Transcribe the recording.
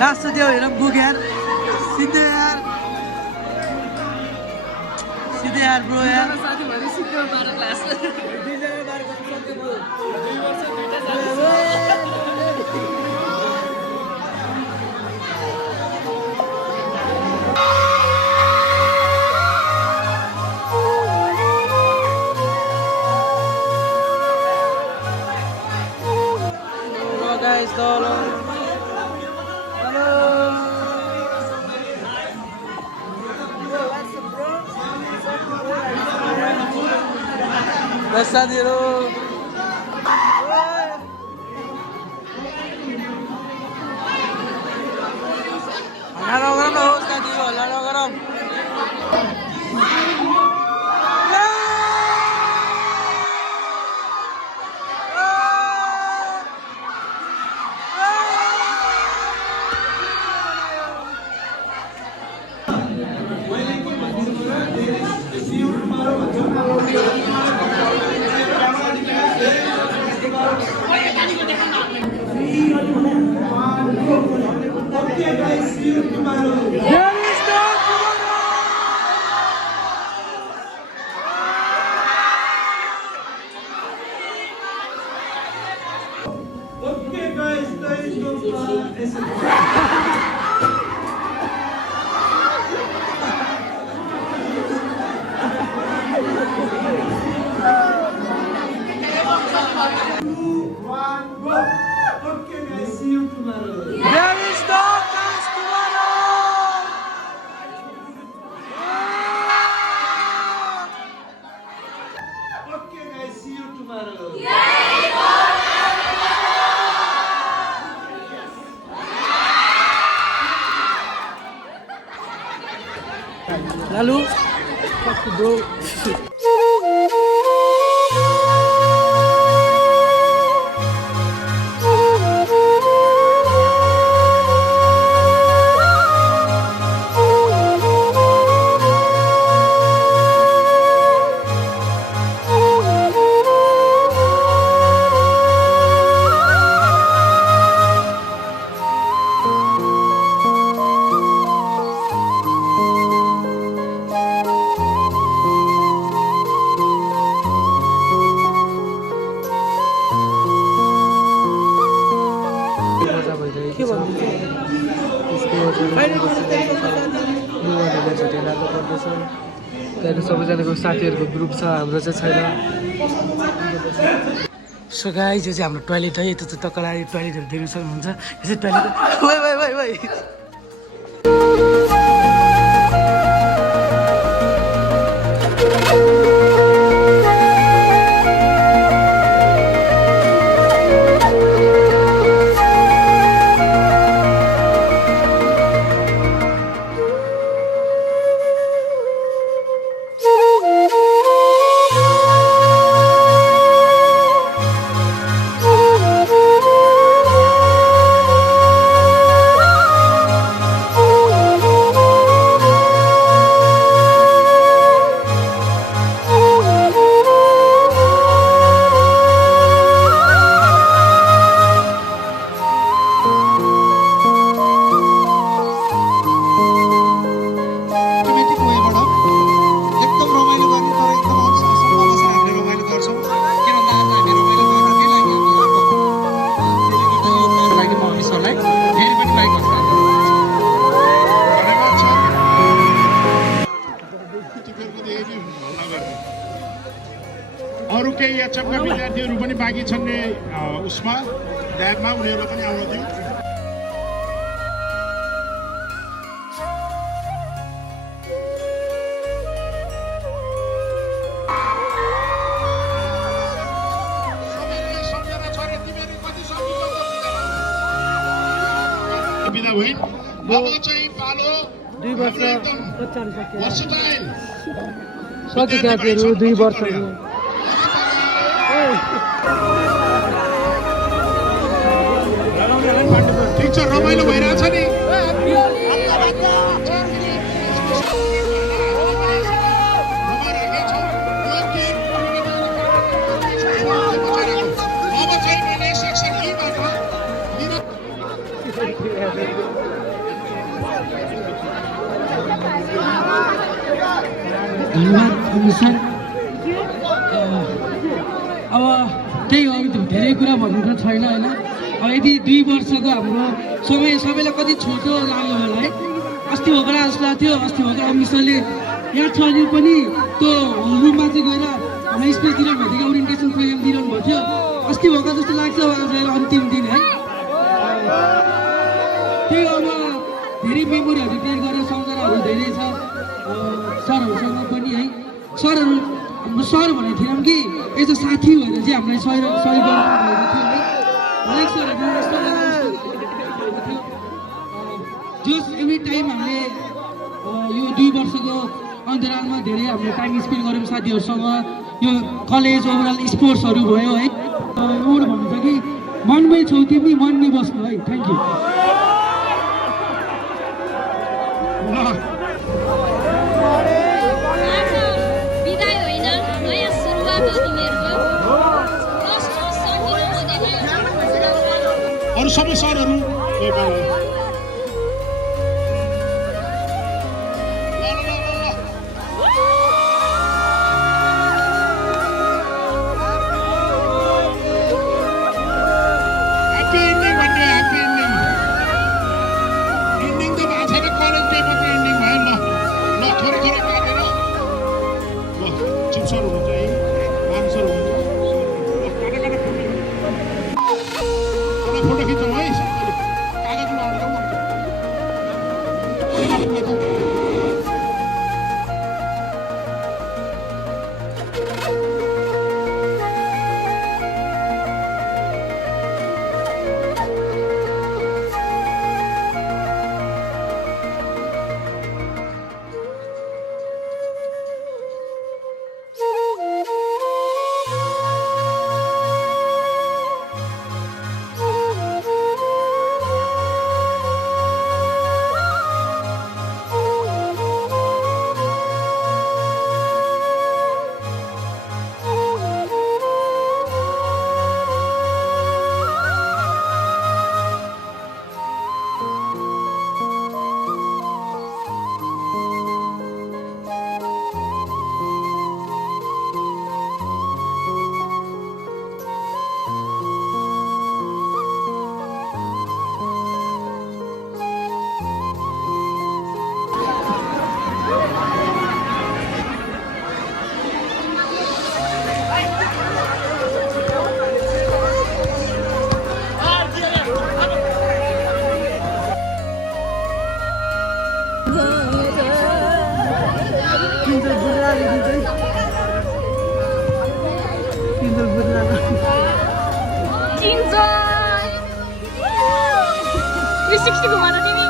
Last त्यो हेर book यार सिधै यार ब्रो यार साथी भने सिधै बाह्र क्लास साथीहरु हल्ला नगरौँ न हो साथीहरु हल्ला नगरौँ Okay guys, see you tomorrow. Okay guys, there is no Okay guys, see you tomorrow. There is no chance tomorrow. Okay guys, see you tomorrow. Lalu, fuck you, bro. त्यहाँनिर सबैजनाको साथीहरूको ग्रुप छ हाम्रो चाहिँ छैन सो गाइस यो चाहिँ हाम्रो टोयलेट है यता चाहिँ तकलाई टोयलेटहरू देख्न सक्नुहुन्छ यो चाहिँ टोयलेट अरु केही एचएफका विद्यार्थीहरू पनि बाँकी छन् उसमा ल्याबमा उनीहरूलाई पनि आउन दिउँ बिदा भइन् अब चाहिँ पालो 2 वर्ष वर्षटाइल सकिसकेको 2 वर्ष ठिक छ रमाइलो भइरहेछ नि अब चाहिँ मैले सेक्सन ईबाट धन्यवाद अनुसार अब त्यही हो धेरै कुरा भन्नु त छैन होइन अब यदि 2 वर्षको हाम्रो समय सबैलाई कति छोटो लाग्यो होला है अस्ति भर्खर जस्तो लाग्थ्यो अस्ति भर्खर अमिसरले याद छ अहिले पनि त्यो रुममा चाहिँ गएर हामीलाई स्पेस दिनु भएको थियो ओरिएन्टेसन प्रोग्राम दिइरहनु भएको थियो अस्ति भर्खर जस्तो लाग्छ आज अन्तिम दिन है त्यही अब धेरै मेमोरीहरू क्रिएट गरेर सम्झनाहरू धेरै छ सरहरूसँग पनि है सरहरू हाम्रो सर भनेको थिएनौँ कि एज अ साथी भएर चाहिँ हामीलाई सहयोग गर्नुभएको थियो है हरेक सरहरू जस एभ्री टाइम हामीले यो 2 वर्षको अन्तरालमा धेरै हामीले टाइम स्पेन्ड गऱ्यौँ साथीहरूसँग यो कलेज ओभरअल स्पोर्ट्सहरू भयो है एउटा भन्नु छ कि मनमै छौ तिमी मनमै बस्नु है थ्याङ्क यू बिदाई होइन नयाँ सुरुवात हो तिमीहरूको अरू सबै सरहरू फोटो खिच्छौँ है कागजमा चिन्छ 360 घुमाएर तिमी